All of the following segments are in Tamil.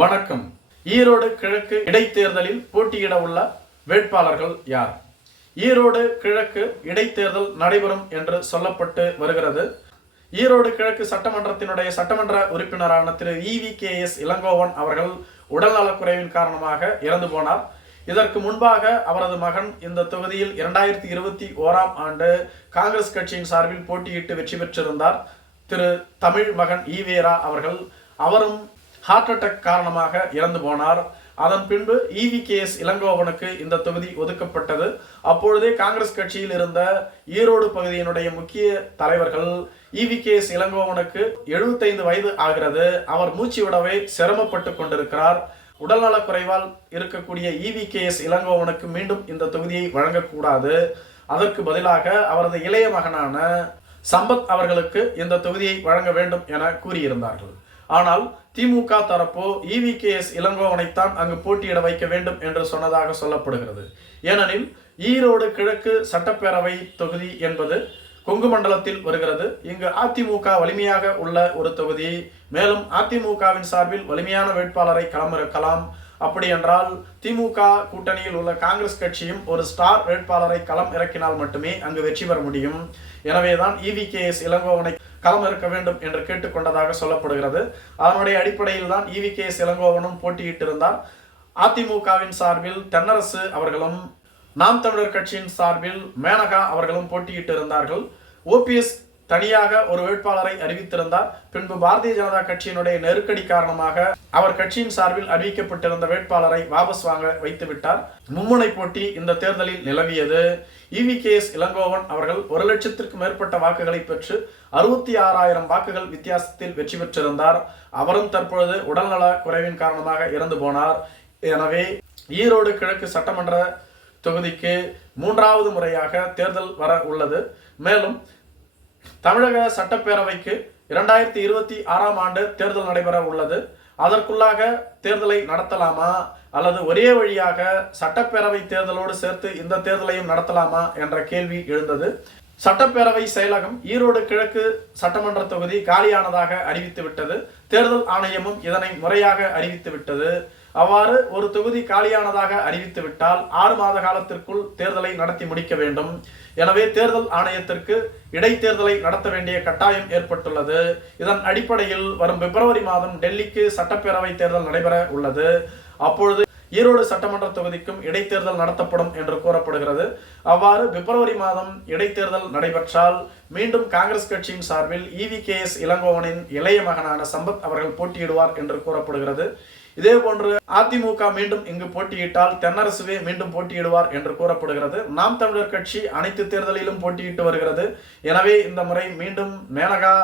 வணக்கம். ஈரோடு கிழக்கு இடைத்தேர்தலில் போட்டியிட உள்ள வேட்பாளர்கள் யார்? ஈரோடு கிழக்கு இடைத்தேர்தல் நடைபெறும் என்று சொல்லப்பட்டு வருகிறது. ஈரோடு கிழக்கு சட்டமன்றத்தினுடைய சட்டமன்ற உறுப்பினரான Thiru EV K S Elangovan அவர்கள் உடல்நலக்குறைவின் காரணமாக இறந்து போனார். இதற்கு முன்பாக அவரது மகன் இந்த தொகுதியில் இரண்டாயிரத்தி இருபத்தி ஓராம் ஆண்டு காங்கிரஸ் கட்சியின் சார்பில் போட்டியிட்டு வெற்றி பெற்றிருந்தார். திரு தமிழ் மகன் ஈவேரா அவர்கள் அவரும் ஹார்ட் அட்டாக் காரணமாக இறந்து போனார். அதன் பின்பு இவி கே எஸ் இளங்கோவனுக்கு இந்த தொகுதி ஒதுக்கப்பட்டது. அப்பொழுதே காங்கிரஸ் கட்சியில் இருந்த ஈரோடு பகுதியினுடைய முக்கிய தலைவர்கள் இவி கே எஸ் இளங்கோவனுக்கு எழுபத்தைந்து வயது ஆகிறது. அவர் மூச்சு விடவே சிரமப்பட்டு கொண்டிருக்கிறார். உடல்நலக் குறைவால் இருக்கக்கூடிய இவி கே எஸ் இளங்கோவனுக்கு மீண்டும் இந்த தொகுதியை வழங்கக்கூடாது. அதற்கு பதிலாக அவரது இளைய மகனான சம்பத் அவர்களுக்கு இந்த தொகுதியை வழங்க வேண்டும் என கூறியிருந்தார்கள். ஆனால் திமுக தரப்போ இவி கே எஸ் இளங்கோவனைத்தான் அங்கு போட்டியிட வைக்க வேண்டும் என்று சொன்னதாக சொல்லப்படுகிறது. ஏனெனில் ஈரோடு கிழக்கு சட்டப்பேரவை தொகுதி என்பது கொங்கு மண்டலத்தில் வருகிறது. இங்கு அதிமுக வலிமையாக உள்ள ஒரு தொகுதி. மேலும் அதிமுகவின் சார்பில் வலிமையான வேட்பாளரை களமிறக்கலாம். அப்படி என்றால் திமுக கூட்டணியில் உள்ள காங்கிரஸ் கட்சியும் ஒரு ஸ்டார் வேட்பாளரை களம் இறக்கினால் மட்டுமே அங்கு வெற்றி பெற முடியும். எனவேதான் இவி கே எஸ் இளங்கோவனை களம் இருக்க வேண்டும் என்று கேட்டுக்கொண்டதாக சொல்லப்படுகிறது. அதனுடைய அடிப்படையில் தான் இவி கே எஸ் இளங்கோவனும் போட்டியிட்டிருந்தார். அதிமுகவின் சார்பில் தென்னரசு அவர்களும் நாம் தமிழர் கட்சியின் சார்பில் மேனகா அவர்களும் போட்டியிட்டு இருந்தார்கள் ஓபிஎஸ் தனியாக ஒரு வேட்பாளரை அறிவித்திருந்தார். பின்பு பாரதிய ஜனதா கட்சியினுடைய நெருக்கடி காரணமாக அவர் கட்சியின் சார்பில் அறிவிக்கப்பட்டிருந்த வேட்பாளரை வாபஸ் வாங்க வைத்து விட்டார். மும்முனை போட்டி இந்த தேர்தலில் நிலவியது. இவி கே எஸ் இளங்கோவன் அவர்கள் ஒரு லட்சத்திற்கு மேற்பட்ட வாக்குகளை பெற்று அறுபத்தி ஆறாயிரம் வாக்குகள் வித்தியாசத்தில் வெற்றி பெற்றிருந்தார். அவரும் தற்பொழுது உடல்நல குறைவின் காரணமாக இறந்து போனார். எனவே ஈரோடு கிழக்கு சட்டமன்ற தொகுதிக்கு மூன்றாவது முறையாக தேர்தல் வர உள்ளது. மேலும் தமிழக சட்டப்பேரவைக்கு இரண்டாயிரத்தி இருபத்தி ஆறாம் ஆண்டு தேர்தல் நடைபெற உள்ளது. அதற்குள்ளாக தேர்தலை நடத்தலாமா? அல்லது ஒரே வழியாக சட்டப்பேரவை தேர்தலோடு சேர்த்து இந்த தேர்தலையும் நடத்தலாமா? என்ற கேள்வி எழுந்தது. சட்டப்பேரவை செயலகம் ஈரோடு கிழக்கு சட்டமன்ற தொகுதி காலியானதாக அறிவித்துவிட்டது. தேர்தல் ஆணையமும் இதனை முறையாக அறிவித்து விட்டது அவ்வாறு ஒரு தொகுதி காலியானதாக அறிவித்துவிட்டால் ஆறு மாத காலத்திற்குள் தேர்தலை நடத்தி முடிக்க வேண்டும். எனவே தேர்தல் ஆணையத்திற்கு இடைத்தேர்தலை நடத்த வேண்டிய கட்டாயம் ஏற்பட்டுள்ளது. இதன் அடிப்படையில் வரும் பிப்ரவரி மாதம் டெல்லிக்கு சட்டப்பேரவை தேர்தல் நடைபெற உள்ளது. அப்பொழுது ஈரோடு சட்டமன்ற தொகுதிக்கும் இடைத்தேர்தல் நடத்தப்படும் என்று கூறப்படுகிறது. அவ்வாறு பிப்ரவரி மாதம் இடைத்தேர்தல் நடைபெற்றால் மீண்டும் காங்கிரஸ் கட்சியின் சார்பில் இவி கே எஸ் இளங்கோவனின் இளைய மகனான சம்பத் அவர்கள் போட்டியிடுவார் என்று கூறப்படுகிறது. இதே போன்று அதிமுக மீண்டும் இங்கு போட்டியிட்டால் தென்னரசுவே மீண்டும் போட்டியிடுவார் என்று கூறப்படுகிறது. நாம் தமிழர் கட்சி அனைத்து தேர்தலிலும் போட்டியிட்டு வருகிறது. எனவே இந்த முறை மீண்டும் மேனகா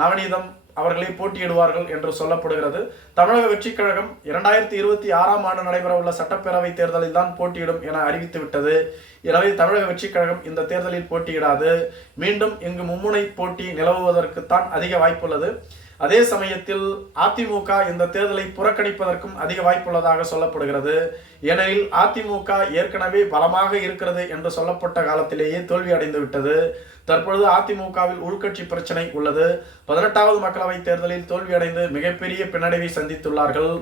நவநீதம் அவர்களை போட்டியிடுவார்கள் என்று சொல்லப்படுகிறது. தமிழக வெற்றிக் கழகம் இரண்டாயிரத்தி இருபத்தி ஆறாம் ஆண்டு நடைபெறவுள்ள சட்டப்பேரவை தேர்தலில் தான் போட்டியிடும் என அறிவித்து விட்டது எனவே தமிழக வெற்றிக் கழகம் இந்த தேர்தலில் போட்டியிடாது. மீண்டும் இங்கு மும்முனை போட்டி நிலவுவதற்குத்தான் அதிக வாய்ப்புள்ளது. அதே சமயத்தில் அதிமுக இந்த தேர்தலை புறக்கணிப்பதற்கும் அதிக வாய்ப்புள்ளதாக சொல்லப்படுகிறது. ஏனெனில் அதிமுக ஏற்கனவே பலமாக இருக்கிறது என்று சொல்லப்பட்ட காலத்திலேயே தோல்வி அடைந்து விட்டது. தற்பொழுது அதிமுகவில் உள்கட்சி பிரச்சனை உள்ளது. பதினெட்டாவது மக்களவை தேர்தலில் தோல்வியடைந்து மிகப்பெரிய பின்னடைவை சந்தித்துள்ளார்கள்.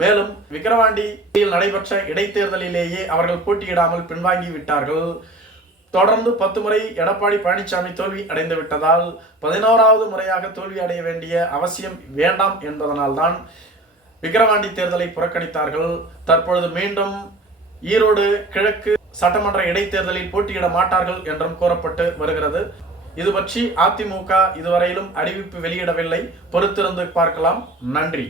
மேலும் விக்கிரவாண்டியில் நடைபெற்ற இடைத்தேர்தலிலேயே அவர்கள் போட்டியிடாமல் பின்வாங்கி விட்டார்கள். தொடர்ந்து பத்து முறை எடப்பாடி பழனிசாமி தோல்வி அடைந்து விட்டதால் பதினோராவது முறையாக தோல்வி அடைய வேண்டிய அவசியம் வேண்டாம் என்பதனால்தான் விக்கிரவாண்டி தேர்தலை புறக்கணித்தார்கள். தற்பொழுது மீண்டும் ஈரோடு கிழக்கு சட்டமன்ற இடைத்தேர்தலில் போட்டியிட மாட்டார்கள் என்றும் கூறப்பட்டு வருகிறது. இது பற்றி அதிமுக இதுவரையிலும் அறிவிப்பு வெளியிடவில்லை. பொறுத்திருந்து பார்க்கலாம். நன்றி.